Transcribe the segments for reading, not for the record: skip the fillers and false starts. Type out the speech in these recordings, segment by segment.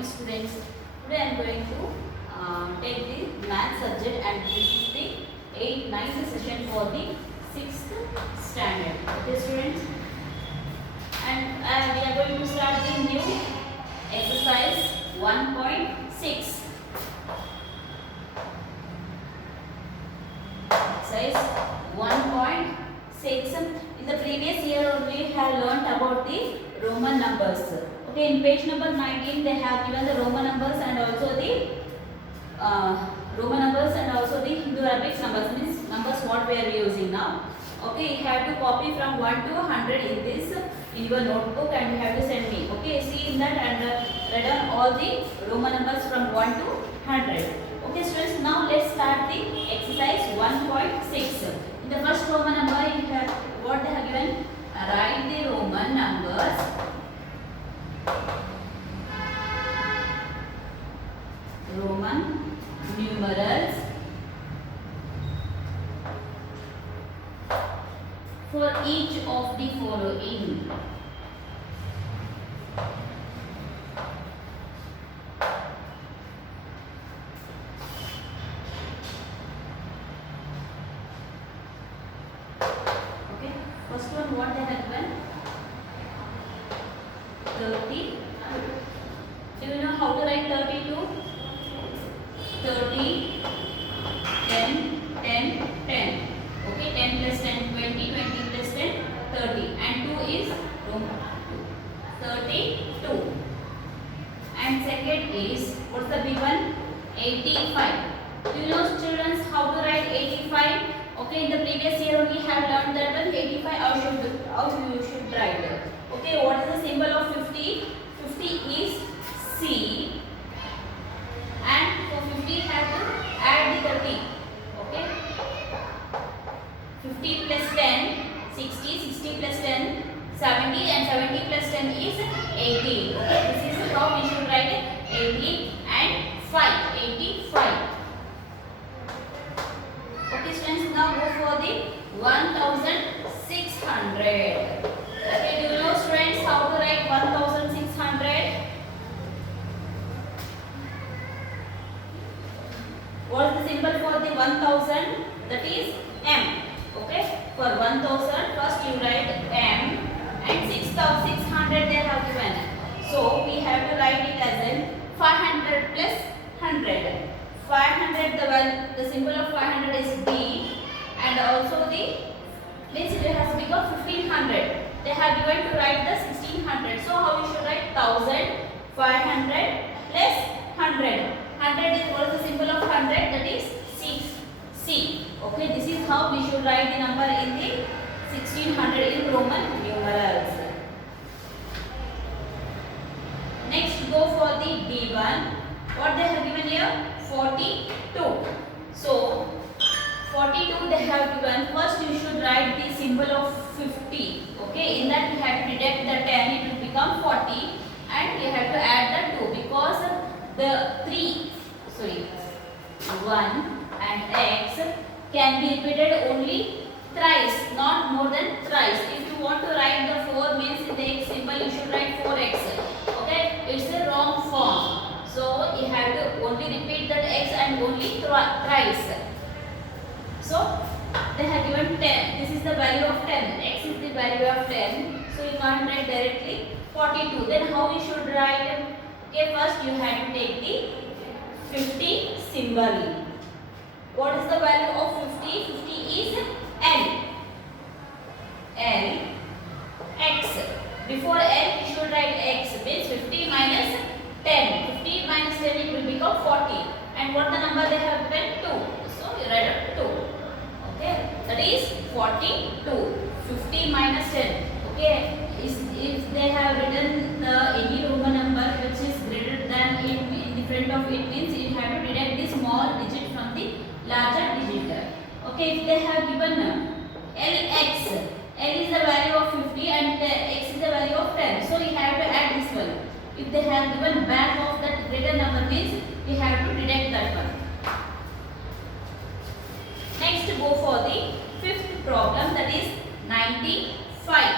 morning students. Today I am going to take the math subject and this is the 9th session for the 6th standard. Okay students, and we are going to start the new exercise 1.6. Exercise 1.6. In the previous year we have learnt about the Roman numbers. Okay, in page number 19 they have given the Roman numbers and also the Hindu Arabic numbers, means numbers what we are using now. Okay, you have to copy from 1 to 100 in this in your notebook and you have to send me. Okay, see in that and write down all the Roman numbers from 1 to 100. Okay students, now let's start the exercise 1.6. In the first Roman number you have what they have given. Write the Roman numbers Roman numerals for each of the following. Okay, first one what they have given. 30. Do you know how to write 32? 30, 10, 10, 10. Okay, 10 plus 10, 20, 20 plus 10, 30. And 2 is 32. And second is, what's the big one? 85. Do you know students how to write 85? Okay, in the previous year we have learned that one 85 how you should write. Okay, what is the symbol of 50? 50 is C, and for 50 have to add the 30. Okay, 50 plus 10, 60, 60 plus 10, 70, and 70 plus 10 is 80. Okay, this is how we should write it. 80 and 5, 85. Okay students, now go for the 1600. Okay, do you know students how to write 1600? What is the symbol for the 1000? That is M. Okay, for 1000 first you write M and 600 they have given. So we have to write it as in 500 plus 100. 500, the symbol of 500 is B, and also the means it has become 1500. They have given to write the 1600. So how you should write 1500 plus 100. 100 is what is the symbol of 100? That is C. Okay, this is how we should write the number in the 1600 in Roman numerals. Next, go for the D1. What they have given here? 42. So 42 they have given. First you should write the symbol of 50. Okay, in that you have to deduct the 10, it will become 40, and you have to add the 2 because the 1 and x can be repeated only thrice, not more than thrice. If you want to write the 4 means in the x symbol you should write 4x. Okay, it's a wrong form. So you have to only repeat that x and only thrice. So they have given 10. This is the value of 10. X is the value of 10. So you can't write directly 42. Then how you should write? Okay, first you have to take the 50 symbol. What is the value of 50? 50 is L. X. Before L you should write x, means 50 minus 10. 50 minus 10 it will become 40. And what the number they have given? 2. So you write 2. Okay, that is 42. 50 minus 10. Okay, if they have written any Roman number which is greater than in the front of it, means you have to deduct the small digit from the larger digit. Okay, if they have given LX, L is the value of 50 and X is the value of 10. So you have to add this one. If they have given back of that greater number means we have to deduct that one. Next go for the fifth problem, that is 95.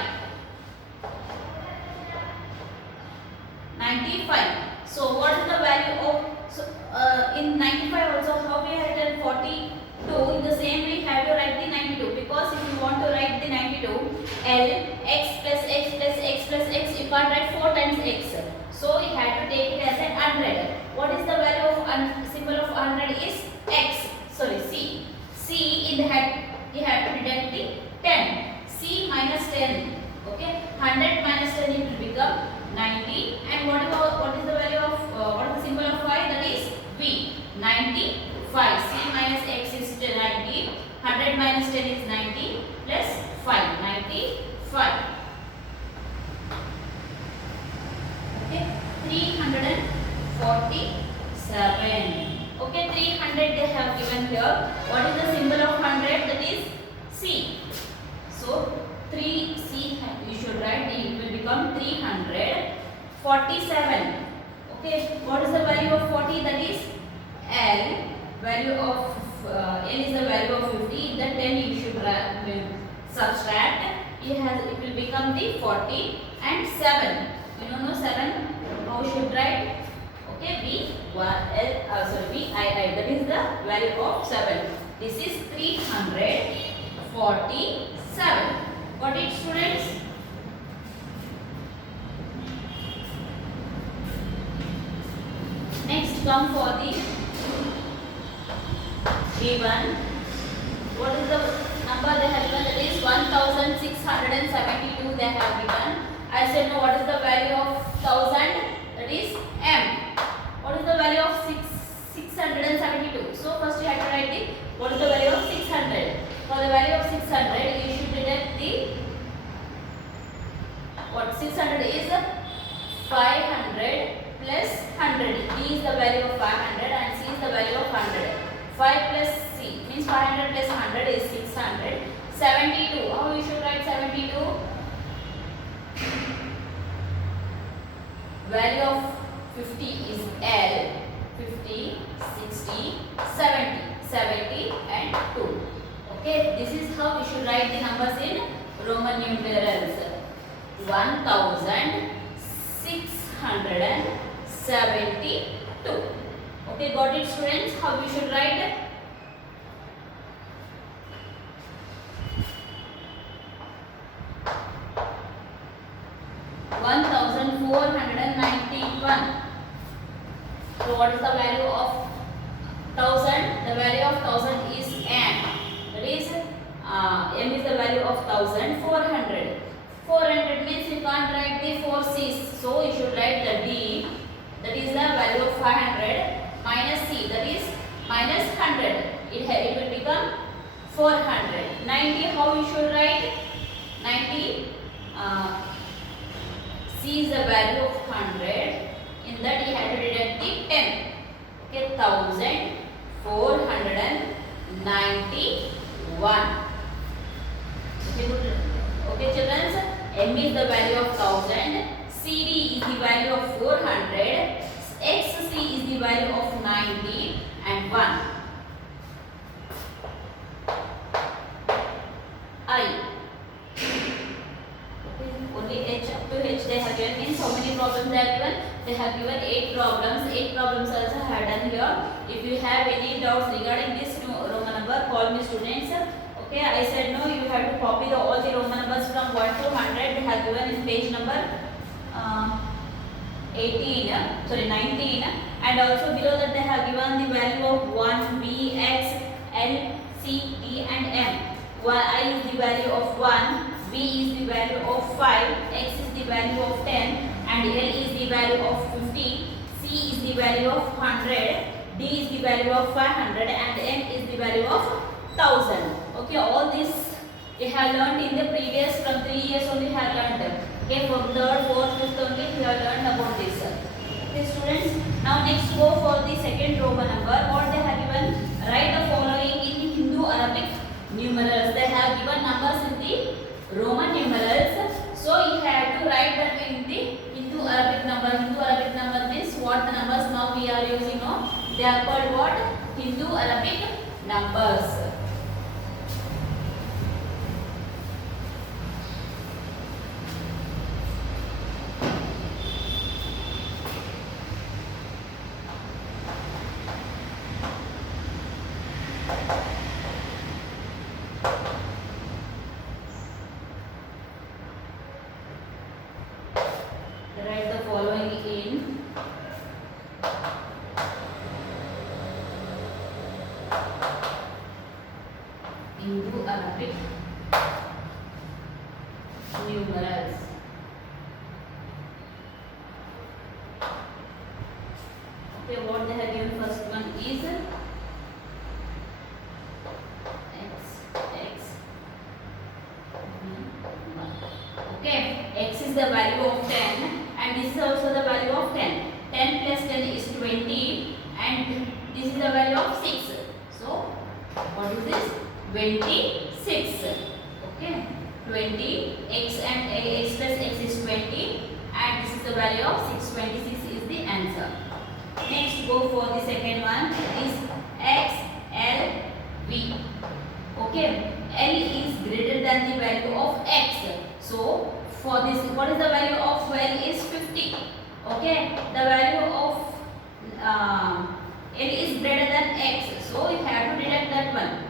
95. So what L x plus x plus x plus x. You can't write 4 times x. So you have to take it as a 100. What is the value of symbol of 100 is x. Sorry, c. C in the head you have to deduct the 10. C minus 10. Okay, 100 minus 10 it will become 90. And what is the value of what is the symbol of y? That is v. 95. C minus x is 90. 100 minus 10 is 90 plus 5. 95. Okay, 347. Okay, 300 they have given here. What is the symbol of 100? That is C. So 3C you should write. It will become 347. Okay, what is the value of 40? That is L. Value of L is the value of 50. The 10 you should subtract. It will become the 40 and 7. You don't know 7. How you should write? Okay, V I I. That is the value of 7. This is 347. Got it, students? Next, come for the B1. What is the number they have given? That is 1672 they have given. I said no, what is the value of 1000? That is M. What is the value of 672? So first you have to write the what is the value of 600. For the value of 600 you should deduct the what 600 is 500 plus 100. D is the value of 500 and C is the value of 100. 5 plus C means 500 plus 100 is 600. 72. How you should write 72? Value of 50 is L. 50, 60, 70. 70 and 2. Okay, this is how we should write the numbers in Roman numerals. 1672. Okay, got it, students? How we should write? So what is the value of 1000? The value of 1000 is M. That is M is the value of 1000. 400. 400 means you can't write the 4 C's. So you should write the D. That is the value of 500 minus C. That is minus 100. It will become 400. 90. How you should write? 90. C is the value of 100. In that you have to deduct the 10. Okay, 1491. Okay, children. M is the value of 1000. CD is the value of 400. XC is the value of 90 and 1. I. Only H up to H they have given. Means how many problems they have given? They have given 8 problems. 8 problems also I have done here. If you have any doubts regarding this Roman number, call me, students. Okay, I said no, you have to copy all the Roman numbers from 1 to 100. They have given in page number 19, and also below that they have given the value of 1, B, X, L, C, D and M. I is the value of 1, B is the value of 5, X is the value of 10 and L is the value of 50, C is the value of 100, D is the value of 500 and M is the value of 1000. Okay, all this we have learned in the previous, from 3 years only we have learned. Okay, from 3rd, 4th, 5th only we have learned about this. Okay, students, now next go for the second Roman number. What they have given? Write the following in Hindu Arabic numerals. They have given numbers in the Roman numerals. So you have to write that in the Hindu Arabic number. Hindu Arabic number means what the numbers now we are using now. They are called what? Hindu Arabic numbers. numerals. Okay, what they have given first one is x okay, x is the value of 10 and this is also the value of 10. 10 plus 10 is 20 and this is the value of 6. So what is this? 26. Okay, 20 x and x plus x is 20 and this is the value of 6. 26 is the answer. Next, go for the second one. Is x, L, v. Okay, L is greater than the value of x. So for this, what is the value of L is 50. Okay, the value of L is greater than x. So you have to deduct that one.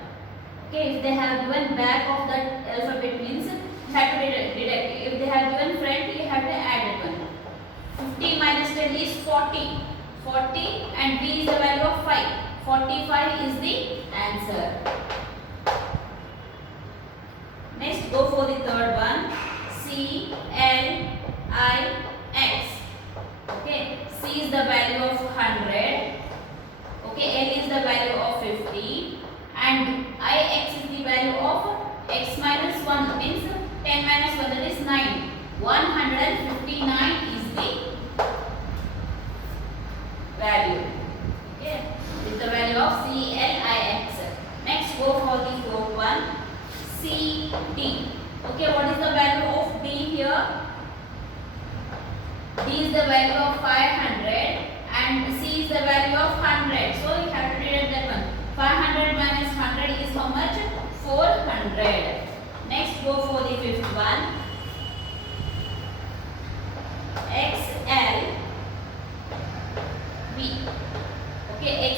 Okay, if they have given back of that alphabet means you have to deduct. If they have given front, you have to add that one. 50 minus 10 is 40. 40 and b is the value of 5. 45 is the answer. Next, go for the third one. C, L, I, X. Okay, C is the value of 100. Okay, L is the value of 50 and Ix is the value of x minus 1 means 10 minus 1 that is 9. 159 is the value. Okay, with the value of C, L, I, X. Next, go for the fourth one. C, D. Okay, what is the value of D here? D is the value of 500 and C is the value of 100. So you have to deduct that one. 500 minus 100 is how much? 400. Next, go for the fifth one. X, L, V. Okay, x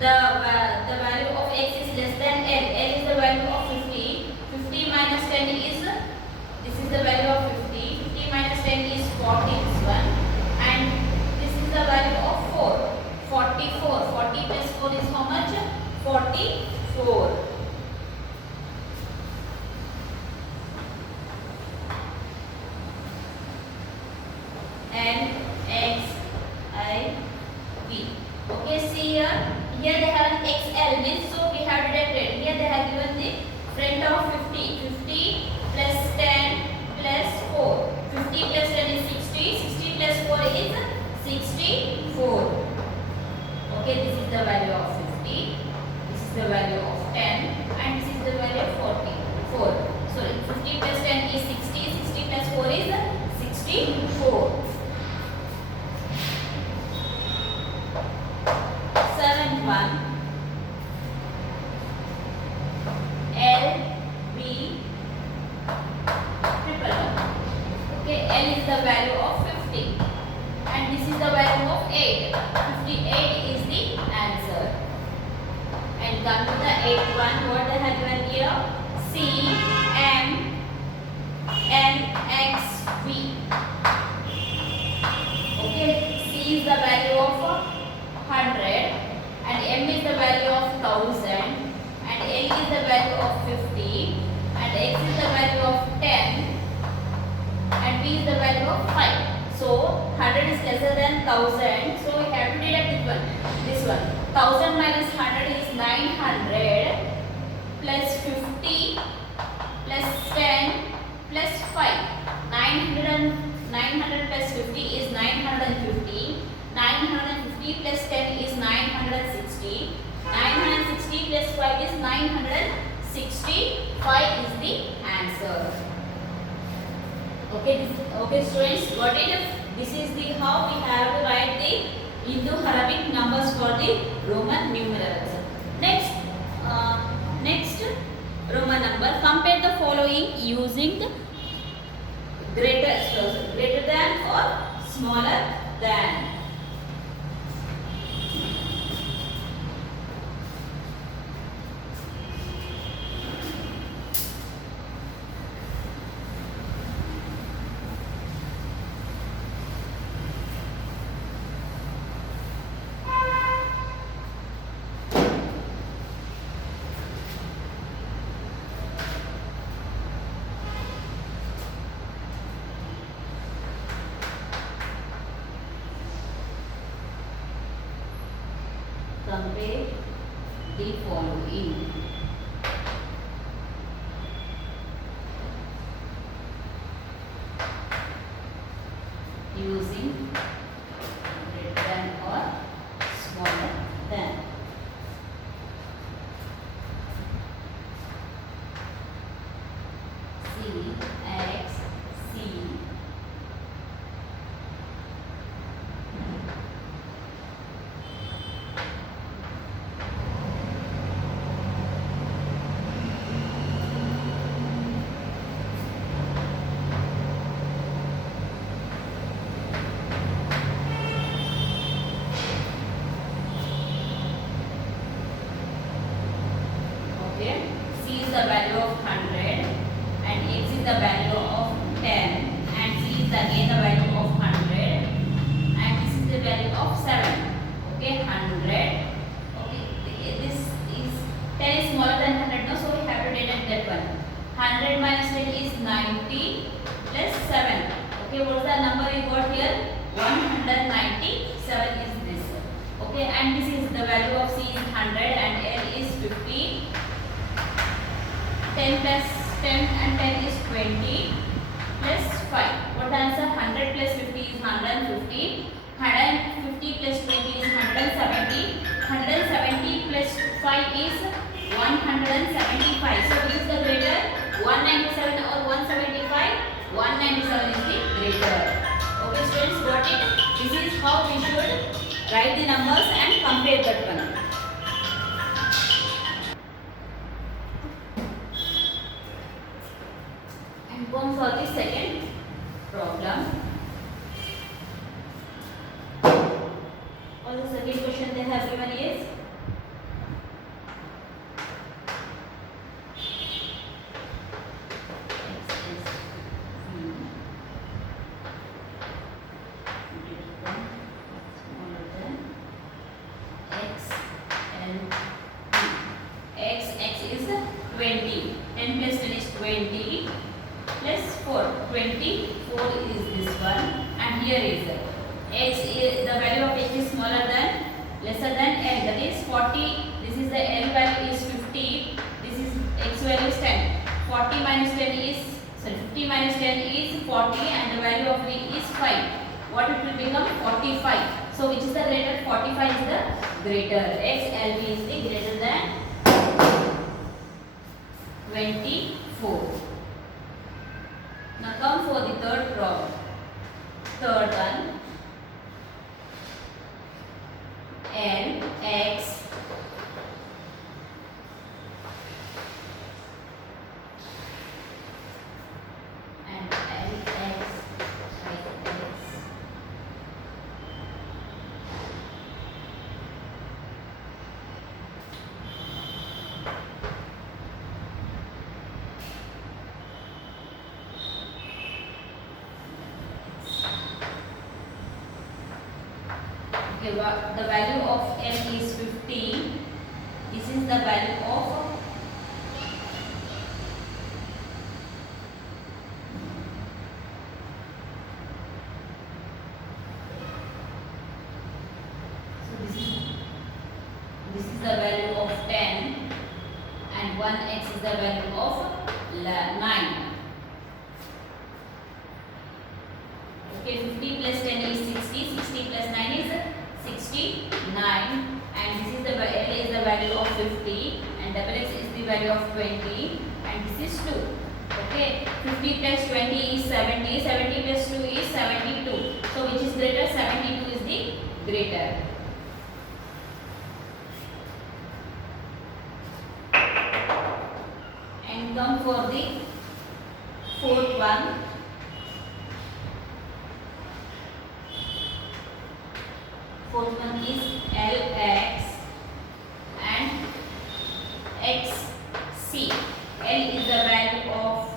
the value of x is less than L. L is the value of 50. 50 minus 10 is this is the value of 50. 50 minus 10 is 40. This one and this is the value of 4. 44. 40 plus 4 is how much? 44. L, X, I, V. Okay, see here. Here they have an XL means so we have deducted. Here they have given the front of 50. 50 plus 10 plus 4. 50 plus 10 is 60. 60 plus 4 is 64. Okay, this is the value of 50. This is the value of 10 and this is the value of 44. Sorry, 50 plus 10 is 60. 60 plus 4 is 64. Seventh one. L, V, triple one. Okay, L is the value of 50 and this is the value of 8. 58 is the answer. And come to the eighth one. What they have given here? C, M, N, X, V. Okay, C is the value of 100 and M is the value of 1000 and L is the value of 50 and X is the value of 10 and V is the value of 5. So 100 is lesser than 1000, so we have to deduct this one. 1000 minus 100 is 900 plus 50 plus 10 plus 5. 900 plus 50 is 950. 950 plus 10 is 960. 960 plus 5 is 965 is the answer. Okay, students, got it? This is the how we have to write the Indo-Arabic numbers for the Roman numerals. Next, Roman number. Compare the following using the greater than or smaller than. using greater than or smaller than. C, X, C. Okay, C is the value of 100 and X is the value of 10 and C is again the value of 100 and this is the value of 7. Okay, 100. Okay, this is 10 is smaller than 100 now, so we have to deduct that one. 100 minus 10 is 90 plus 7. Okay, what's the number we got here? 197 is this. Okay, and this is the value of C is 100 and L is 50. 10 plus 10 and 10 is 20 plus 5. What the answer? 100 plus 50 is 150. 150 plus 20 is 170. 170 plus 5 is 175. So which is the greater? 197 or 175? 197 is the greater. Okay students, got it? This is how we should write the numbers and compare that one. Go for the second problem. Or the second question they have given is x is 20. 10 plus 10 is 20. Plus 4. 24 is this one and here is x is the value of x is smaller than lesser than L, that is 40. This is the L value is 50. This is x value is 10. 40 minus 10 is 50 minus 10 is 40 and the value of v is 5. What it will become? 45. So which is the greater? 45 is the greater. X LV is the greater than 24. Now come for the third problem. Third one. L, X, and L, X, Y, X. Okay, the value of M is 50. This is the value of this is the value of 10 and 1x is the value of 9. Okay, 50 plus 10 is 60. 60 plus 9 is 69 and this is the L is the value of 50 and double X is the value of 20 and this is 2. Okay, 50 plus 20 is 70. 70 plus 2 is 72. So which is greater? 72 is the greater. And come for the fourth one. Fourth one is LX and XC. L is the value of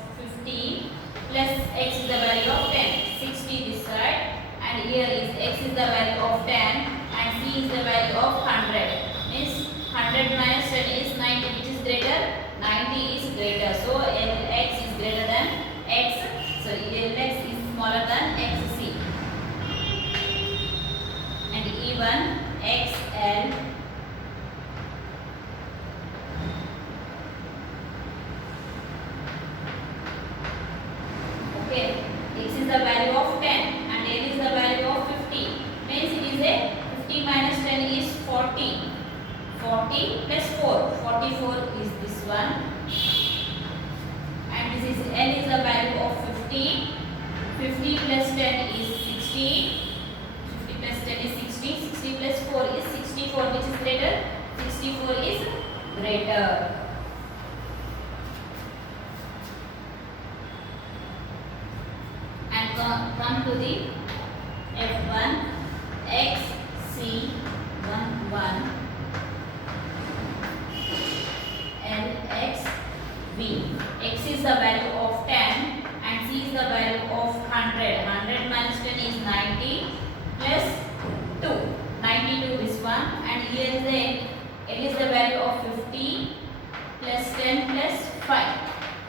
50 plus X is the value of 10. 60 this side and here is X is the value of 10 and C is the value of 100. Means 100 minus 10 is 90, which is greater? 90 is greater. So LX is greater than X. Sorry, LX is smaller than XC. And even XL okay, X is the value of 10 and L is the value better. And come to the F1 x c 1 1 L x v. X is the value of 10 and c is the value of 100. 100 minus 10 is 90 plus 2. 92 this one, and here is the L is the value of 50 plus 10 plus 5.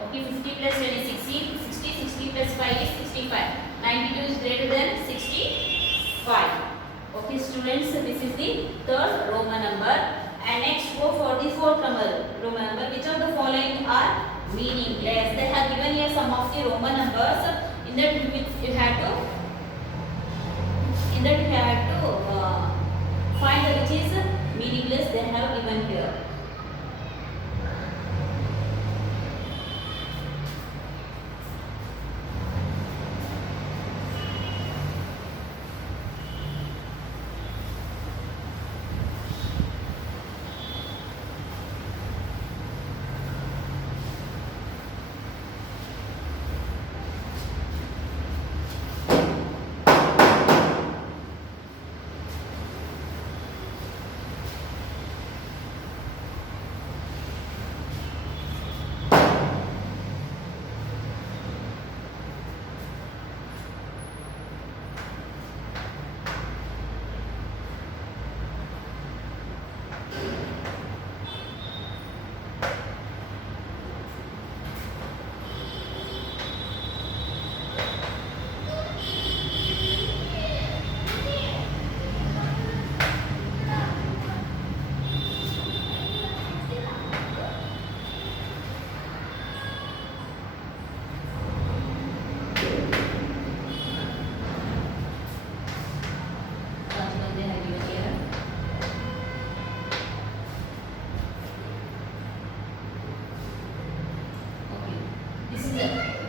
Okay, 50 plus 10 is 60. 60 plus 5 is 65. 92 is greater than 65. Okay students, this is the third Roman number. And next go for the fourth Roman number. Which of the following are meaningless? They have given here some of the Roman numbers. In that you have to find which is meaningless. They have given here.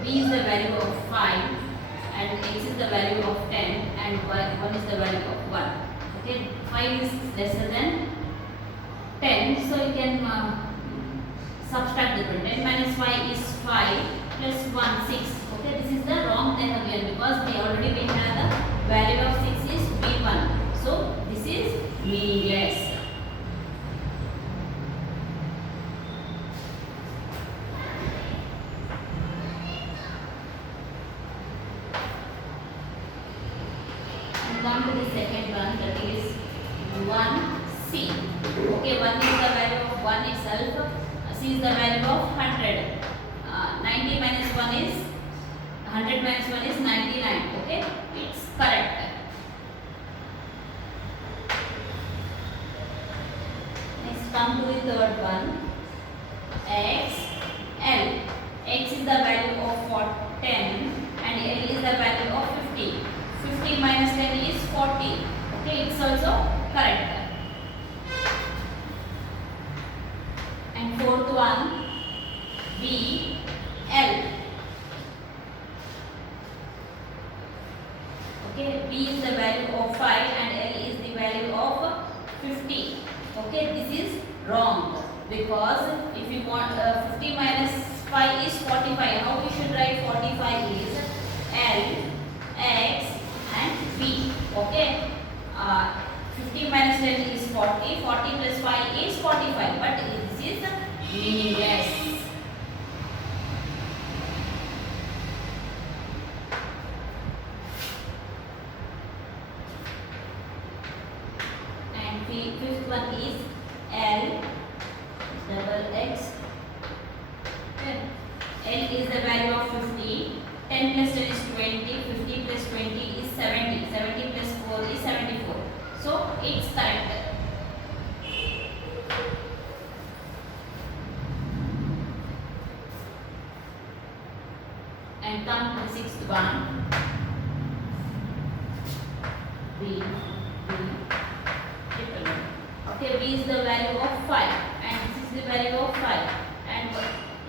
B is the value of 5 and X is the value of 10 and 1 is the value of 1. Okay, 5 is lesser than 10, so you can subtract the 10 minus 5 is 5 plus 1 6. Okay, this is the wrong they have given because they already we have the value of 6 is B1, so this is meaningless. Come to the second one, that is 1c. Okay, 1 is the value of 1 itself, c is the value of 100. 90 minus 1 is 100 minus 1 is 99. Okay, it's correct. Next, come to the third one, x l. X is the value of 10 and L is the value of 50. 50 minus 10 is 40. Okay, it's also correct. And fourth one, B L. Okay, B is the value of 5 and L is the value of 50. Okay, this is wrong because if you want 50 minus 5 is 45. How we should write 45 is L, X and B. Okay, 50 minus 10 is 40. 40 plus 5 is 45. But this is meaningless. And fifth one is L double X. L is the value of 50. 10 plus 10 is 20. 50 plus 20 is 70. 70 plus 4 is 74. So it's correct. And come to the sixth one. B. Triple. Okay, B is the value of 5 and this is the value of 5. And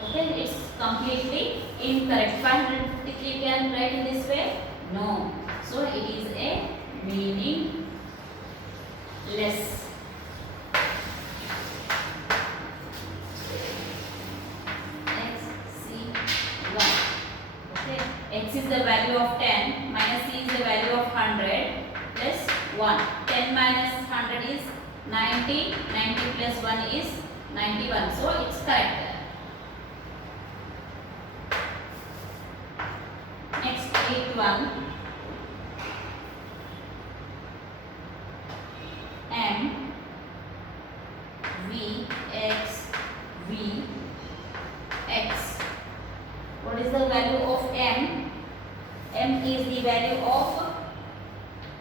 okay, it's completely incorrect. 553 can write in this way? No. So it is a meaningless. Okay. X is the value of 10 minus C is the value of 100 plus 1. 10 minus 100 is 90. 90 plus 1 is 91. So it's correct. Next, 81. M V X V X. What is the value of M? M is the value of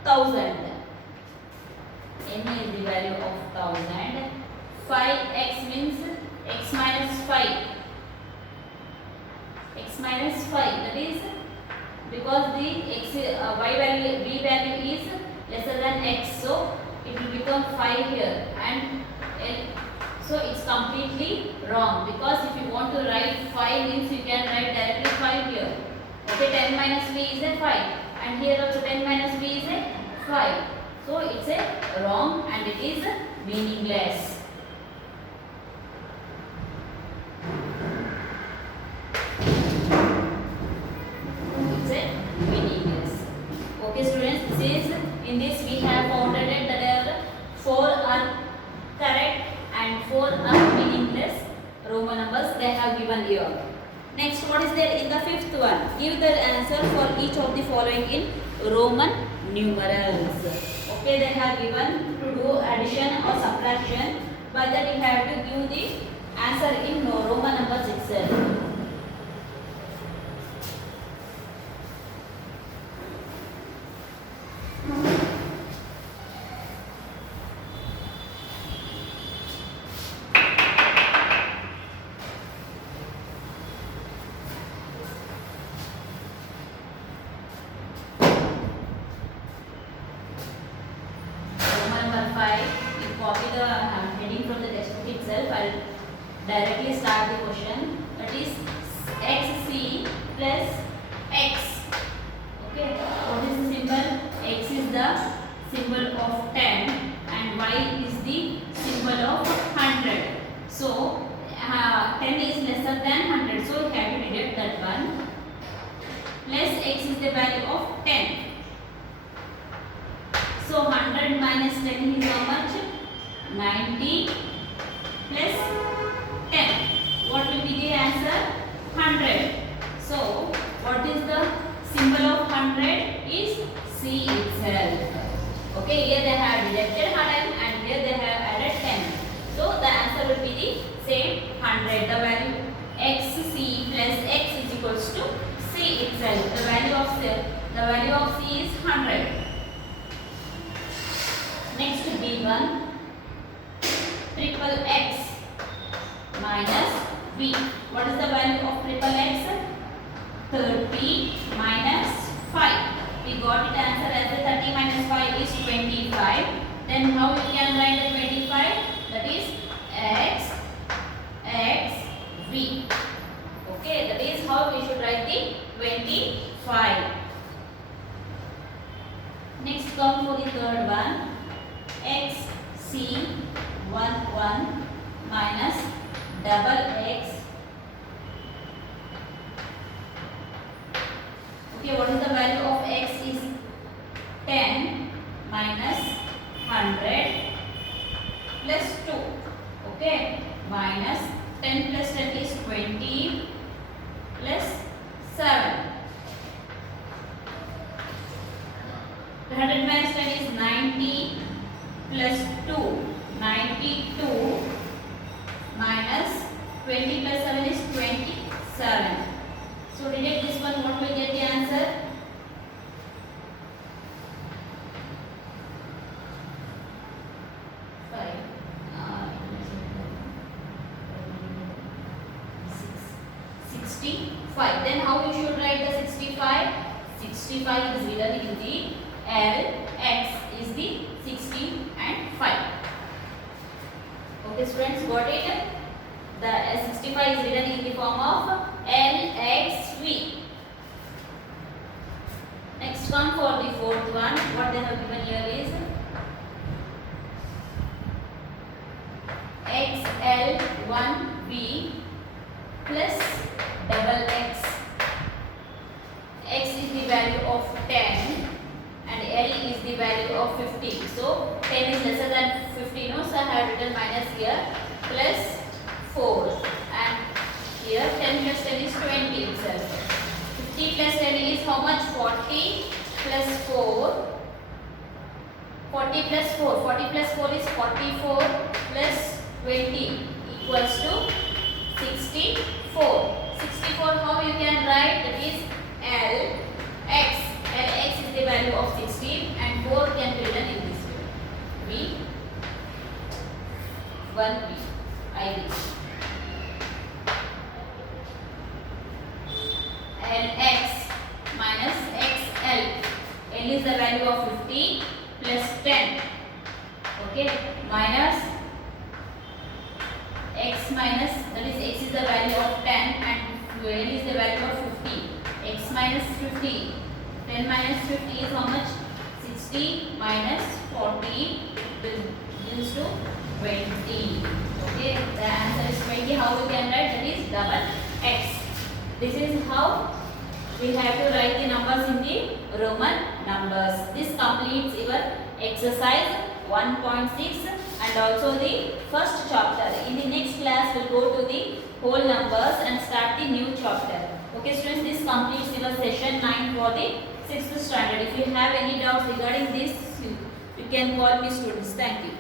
1000. M is the value of 1000. 5x means x minus 5. X minus 5. That is because the x y value v value is lesser than x, so it will become 5 here, and so it's completely wrong, because if you want to write 5 means you can write directly 5 here. Okay, 10 minus v is a 5, and here also 10 minus v is a 5. So it's a wrong and it is meaningless. It's a meaningless. Okay students, this is, in this we have found that there are 4 are correct and 4 are meaningless Roman numbers they have given here. Next, what is there in the fifth one? Give the answer for each of the following in Roman numerals. Okay, they have given to do addition or subtraction, but then you have to give the answer in Roman numbers itself. Copy the heading from the textbook itself. I'll directly start the question. That is xc plus x. Okay, what is the symbol? X is the symbol of 10 and y is the symbol of 100. So 10 is lesser than 100, so we have to deduct that one. Plus x is the value of 10. So 100 minus 10 is how much? 90 plus 10. What will be the answer? 100. So what is the symbol of 100? Is C itself. Okay, here they have deducted 100 and here they have added 10. So the answer will be the same 100. The value xc plus x is equals to C itself. The value of C is 100. Next, B1. Triple x minus v. What is the value of triple x? 30 minus 5. We got it answer as the 30 minus 5 is 25. Then how you can write the 25? That is x v. Okay, that is how we should write the 25. Next, come for the third one. X c 1 minus double x. Okay, what is the value of x is 10 minus 100 plus 2. Okay, minus 10 plus 10 is 20 plus 7. 100 minus 10 is 90 plus 2. 92 minus 20 plus 7 is 27. So deduct this one, what will get the answer? 5. 65. Then how you should write the 65? 65 is written in the L, x is the 60 and 5. Okay students, got it? The 65 is written in the form of LXV. Next one for the fourth one, what they have given here is XL1V plus double X. 15. So 10 is lesser than 15. No, so I have written minus here plus 4. And here 10 plus 10 is 20 itself. 50 plus 10 is how much? 40 plus 4. 40 plus 4. 40 plus 4 is 44 plus 20 equals to 64. 64 how you can write? That is L x. L x is the value of 16 and 4 can be written in this way. V 1 V I V. L x minus XL. L is the value of 50 plus 10. Okay, minus x minus, that is x is the value of 10 and L is the value of 50. X minus 50. 10 minus 50 is how much? 60 minus 40 gives to 20. Okay, the answer is 20. How we can write? That is double x. This is how we have to write the numbers in the Roman numbers. This completes your exercise 1.6 and also the first chapter. In the next class, we'll go to the whole numbers and start the new chapter. Okay students, this completes your session 9 for the 6th standard. If you have any doubts regarding this, you can call me students. Thank you.